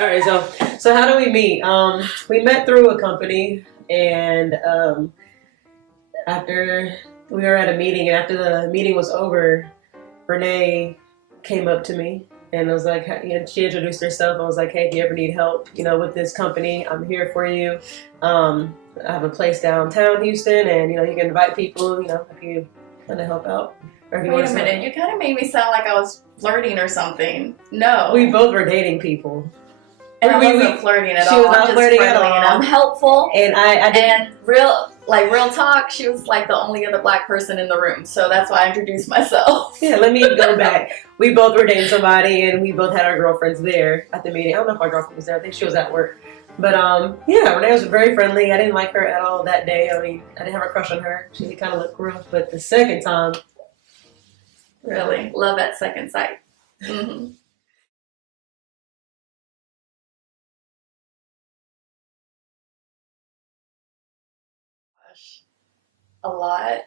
All right, so how do we meet? We met through a company, and after we were at a meeting, and after the meeting was over, Renee came up to me and was like, she introduced herself. I was like, hey, if you ever need help, with this company, I'm here for you. I have a place downtown Houston, and you can invite people, if you want to help out. Or if you Wait a minute, you kind of made me sound like I was flirting or something. No, we both were dating people. And I wasn't flirting at all. She was not flirting at all. And I'm helpful. And I and real talk, she was like the only other black person in the room. So that's why I introduced myself. Yeah, let me go back. We both were dating somebody, and we both had our girlfriends there at the meeting. I don't know if our girlfriend was there. I think she was at work. But yeah, Renee was very friendly. I didn't like her at all that day. I mean, I didn't have a crush on her. She kind of looked rough. But the second time, really love at second sight. Mm-hmm. A lot.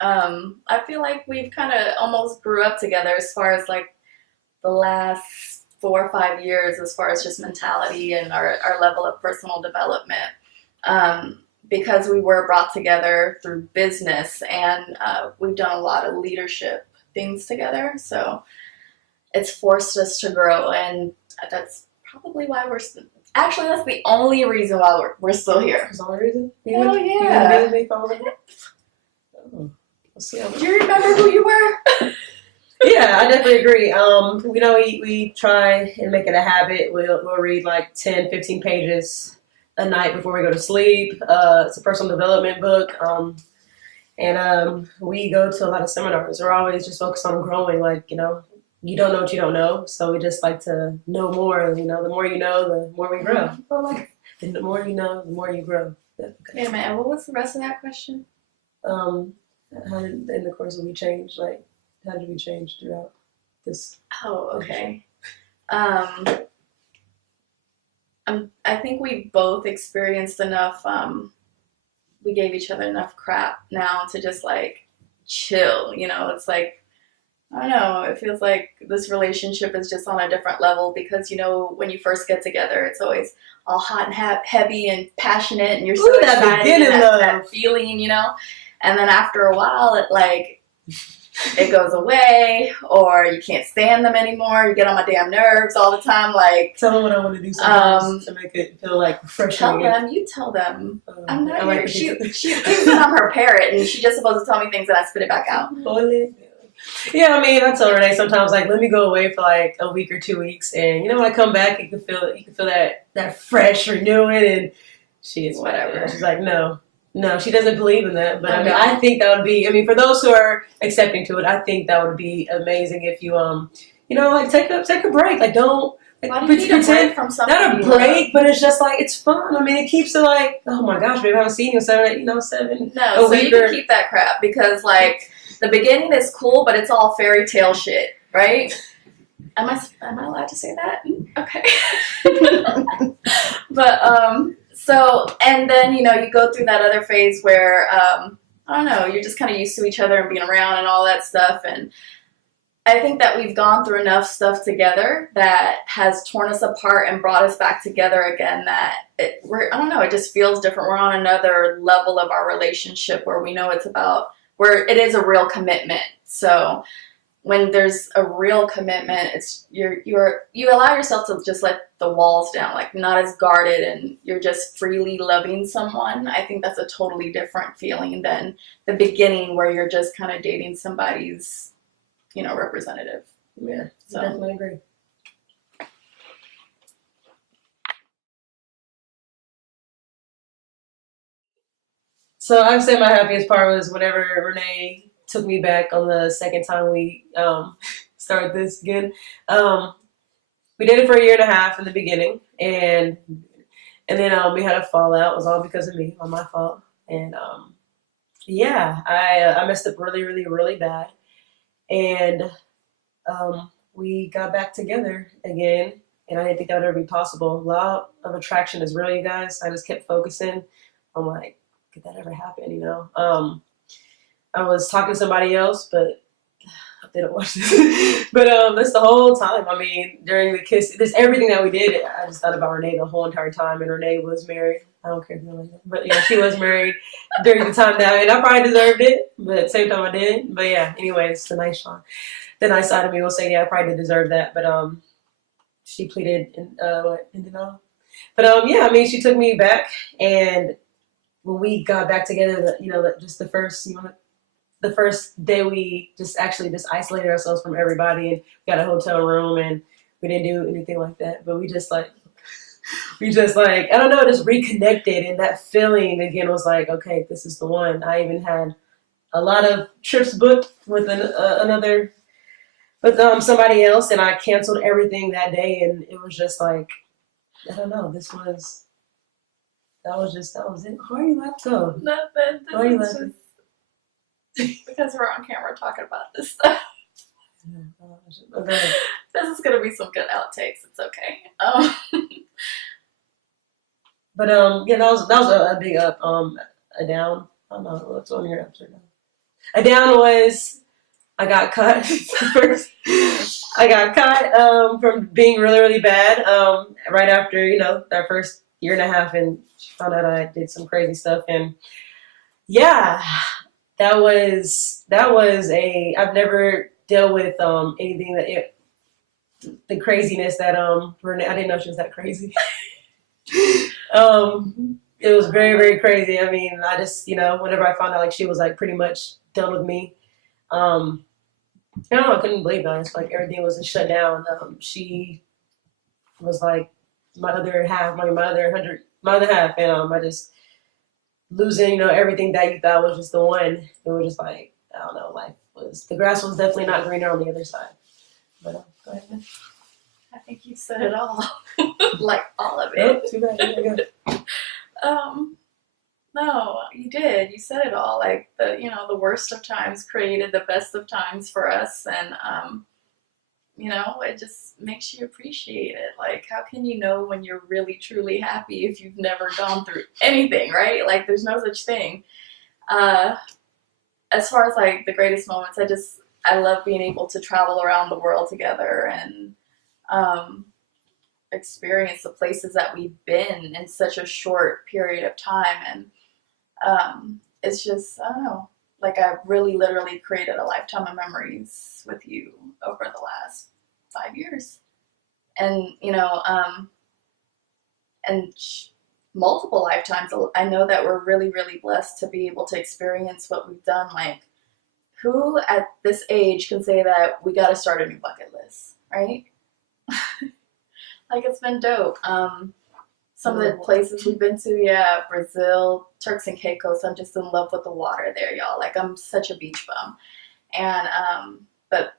I feel like we've kind of almost grew up together as far as like the last 4 or 5 years, as far as just mentality and our level of personal development, because we were brought together through business, and we've done a lot of leadership things together, so it's forced us to grow, and that's probably why actually, that's the only reason why we're still here. That's the only reason? Hell yeah. Oh, do you remember who you were? Yeah, I definitely agree. We try and make it a habit. We'll read like 10, 15 pages a night before we go to sleep. It's a personal development book. And we go to a lot of seminars. We're always just focused on growing, you don't know what you don't know. So we just like to know more. The more you know, the more we grow. And the more you know, the more you grow. Wait a minute, what was the rest of that question? How did, in the course of we change, how did we change throughout this? Oh, okay. I think we both experienced enough, we gave each other enough crap now to just chill, it's like, I don't know, it feels like this relationship is just on a different level because, when you first get together, it's always all hot and heavy and passionate, and you're so excited, and that feeling, and then after a while, it goes away, or you can't stand them anymore. You get on my damn nerves all the time. Tell them what I want to do sometimes to make it feel refreshing. You tell them. I'm not here. She thinks that I'm her parrot, and she's just supposed to tell me things and I spit it back out. Yeah, I tell Renee sometimes let me go away for a week or 2 weeks, and when I come back, you can feel that fresh renewing, and she's whatever. She's like, no, she doesn't believe in that, but I think that would be. For those who are accepting to it, I think that would be amazing if you take a break. Don't. Why do you need a break from something? Not a break, but it's just it's fun. It keeps it oh my gosh, babe, I haven't seen you in 7. No, so you can keep that crap because the beginning is cool, but it's all fairy tale shit, right? Am I allowed to say that? Okay. But so, and then you go through that other phase where I don't know, you're just kind of used to each other and being around and all that stuff, and I think that we've gone through enough stuff together that has torn us apart and brought us back together again that I don't know, it just feels different. We're on another level of our relationship where we know where it is a real commitment. So when there's a real commitment, it's you allow yourself to just let the walls down, not as guarded, and you're just freely loving someone. I think that's a totally different feeling than the beginning where you're just kind of dating somebody's representative. Yeah, so. Definitely agree. So I'd say my happiest part was whenever Renee took me back on the second time we started this again. We did it for 1.5 years in the beginning, and then we had a fallout. It was all because of me, all my fault. And yeah, I messed up really, really, really bad. And we got back together again, and I didn't think that would ever be possible. Law of attraction is real, you guys. I just kept focusing. I'm like, could that ever happen? I was talking to somebody else, but they don't watch this. But that's the whole time. I mean, during the kiss, this everything that we did. I just thought about Renee the whole entire time, and Renee was married. I don't care if you like that, but yeah, she was married during the time that, and I probably deserved it, but at the same time I didn't. But yeah, anyways, the nice Sean, the nice side of me will say, yeah, I probably did deserve that, but she pleaded in denial. But yeah, I mean, she took me back, and when we got back together, just the first, the first day we just actually just isolated ourselves from everybody and got a hotel room, and we didn't do anything like that, but we just like I don't know, just reconnected, and that feeling again was like, okay, this is the one. I even had a lot of trips booked with another with somebody else, and I canceled everything that day, and it was just like, I don't know, that was it. Why are you laughing? Go. Nothing. Why are you laughing? Because we're on camera talking about this stuff. Okay. This is gonna be some good outtakes. It's okay. But yeah, that was a big up. A down. I don't know what's on your ups or down. A down was I got cut first. I got cut from being really, really bad. Right after that first year and a half, and she found out I did some crazy stuff, and yeah, that was I've never dealt with anything the craziness that Renee, I didn't know she was that crazy. It was very, very crazy. I mean, I just whenever I found out like she was like pretty much done with me, I don't know, I couldn't believe that. It's like everything was shut down. She was like my other half, my other half, and I just losing, everything that you thought was just the one. It was just like, I don't know, the grass was definitely not greener on the other side. But go ahead. I think you said it all, like all of it. Nope, too bad. Yeah, No, you did. You said it all. Like the worst of times created the best of times for us, and it just makes you appreciate it. Like, how can you know when you're really truly happy if you've never gone through anything, right? Like, there's no such thing. As far as like the greatest moments, I love being able to travel around the world together and experience the places that we've been in such a short period of time, and it's just, I don't know, like I've really literally created a lifetime of memories with you over the last 5 years, and multiple lifetimes. I know that we're really, really blessed to be able to experience what we've done. Like, who at this age can say that we got to start a new bucket list, right? Like, it's been dope. Some of the places we've been to, yeah, Brazil, Turks and Caicos. I'm just in love with the water there, y'all. Like, I'm such a beach bum. And, but,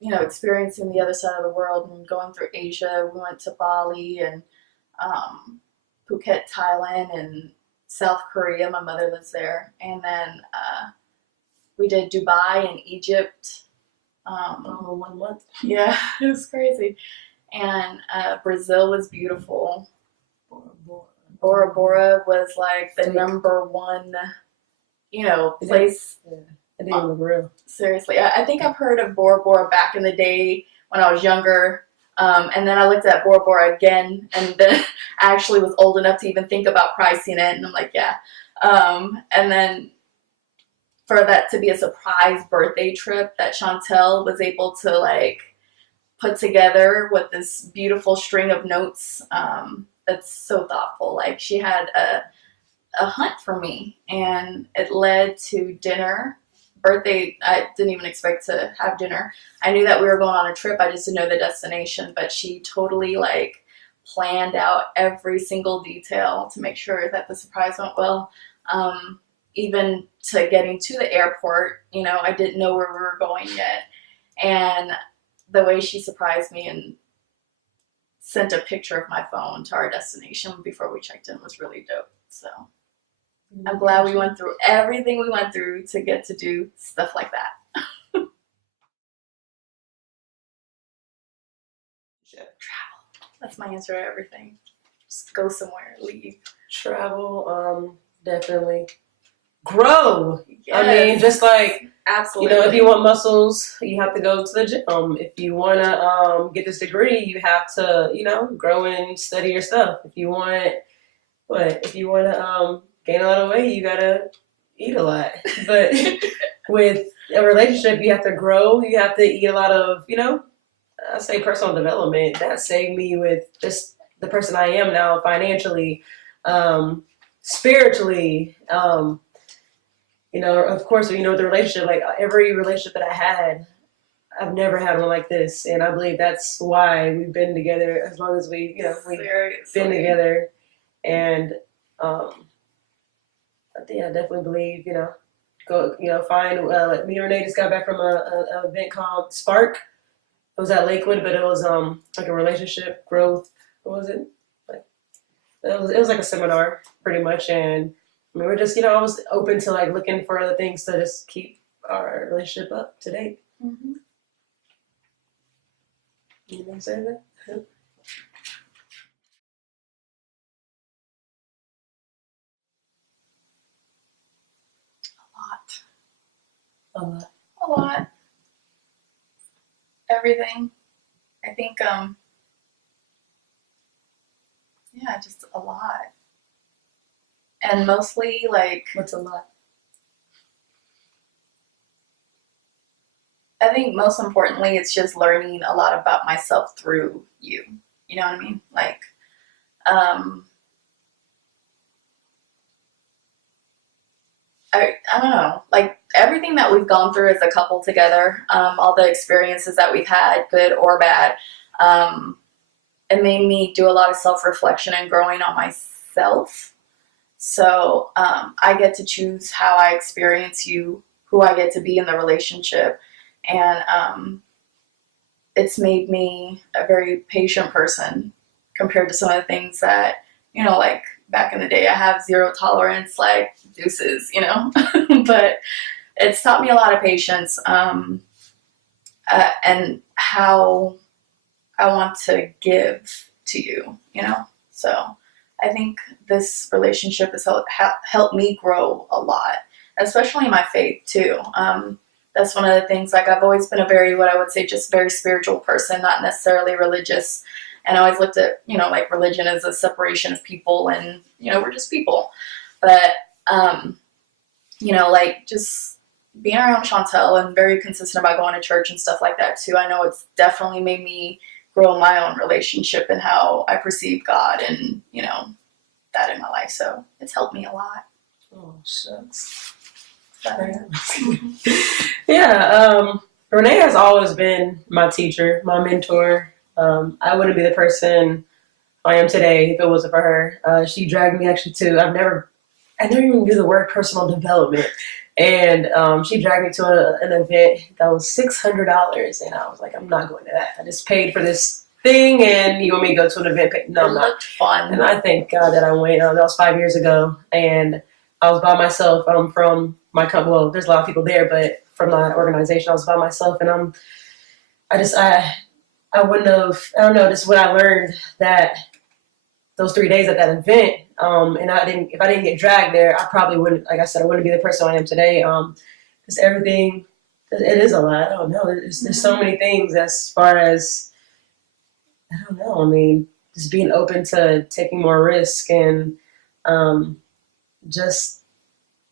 experiencing the other side of the world and going through Asia, we went to Bali and Phuket, Thailand, and South Korea. My mother lives there. And then we did Dubai and Egypt. 1 month. Yeah, it was crazy. And Brazil was beautiful. Bora Bora was like the number one, place. Yeah. It didn't look real. Seriously, I think I've heard of Bora Bora back in the day when I was younger. And then I looked at Bora Bora again, and then I actually was old enough to even think about pricing it, and I'm like, yeah. And then for that to be a surprise birthday trip that Chantel was able to like put together with this beautiful string of notes, that's so thoughtful. Like, she had a hunt for me, and it led to dinner. Birthday, I didn't even expect to have dinner. I knew that we were going on a trip. I just didn't know the destination, but she totally like planned out every single detail to make sure that the surprise went well. Even to getting to the airport, I didn't know where we were going yet. And the way she surprised me and sent a picture of my phone to our destination before we checked in was really dope. So I'm glad we went through everything we went through to get to do stuff like that. Travel. That's my answer to everything. Just go somewhere, leave. Travel, definitely. grow. Yes. I mean, just like, absolutely. If you want muscles, you have to go to the gym. If you want to get this degree, you have to, grow and study your stuff. If you want, if you want to gain a lot of weight, you got to eat a lot. But with a relationship, you have to grow. You have to eat a lot of, I say personal development. That saved me with just the person I am now, financially, spiritually. Of course, the relationship, like every relationship that I had, I've never had one like this. And I believe that's why we've been together as long as we've been together. And I think I definitely believe, find, like me and Renee just got back from a event called Spark. It was at Lakewood, but it was like a relationship growth. What was it? Like it was like a seminar pretty much, and we were just I was open to like looking for other things to just keep our relationship up to date. Mm-hmm. You know what I'm saying? A lot. A lot. Everything. I think, just a lot. And mostly, like... What's a lot? I think most importantly, it's just learning a lot about myself through you. You know what I mean? Like, I don't know. Like, everything that we've gone through as a couple together, all the experiences that we've had, good or bad, it made me do a lot of self-reflection and growing on myself. So I get to choose how I experience you, who I get to be in the relationship. And it's made me a very patient person compared to some of the things that, like back in the day, I have zero tolerance, like deuces, but it's taught me a lot of patience and how I want to give to you, So I think this relationship has helped me grow a lot, especially in my faith too. That's one of the things, like I've always been a very, what I would say, just very spiritual person, not necessarily religious. And I always looked at, like religion as a separation of people and, we're just people. But, like just being around Chantel and very consistent about going to church and stuff like that too. I know it's definitely made me grow my own relationship and how I perceive God and, that in my life. So it's helped me a lot. Oh, shucks. Yeah, Renee has always been my teacher, my mentor. I wouldn't be the person I am today if it wasn't for her. She dragged me actually to, I never even knew the word personal development. And she dragged me to an event that was $600. And I was like, I'm not going to that. I just paid for this thing and you want me to go to an event? No, I'm not. It looked fun. And I thank God that I went. That was 5 years ago. And I was by myself from my company. Well, there's a lot of people there, but from my organization, I was by myself. And I wouldn't have, I don't know, just what I learned that those 3 days at that event. And if I didn't get dragged there, I probably wouldn't, like I said, I wouldn't be the person I am today. Because everything, it is a lot. I don't know. There's so many things as far as, I don't know. I mean, just being open to taking more risk and just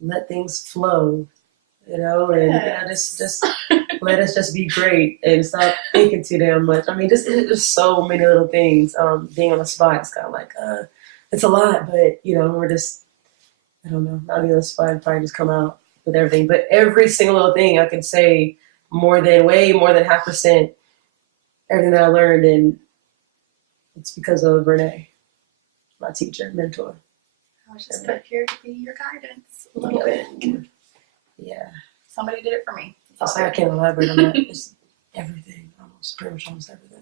let things flow, and just let us just be great and stop thinking too damn much. I mean, just so many little things. Being on the spot is kind of like, it's a lot, but we're just, I don't know, not being on the spot and probably just come out with everything. But every single little thing I can say way more than 0.5%, everything that I learned, and it's because of Renee, my teacher, mentor. I was just put here to be your guidance a little bit. Yeah. Somebody did it for me. I can't elaborate on that. It's everything, pretty much almost everything.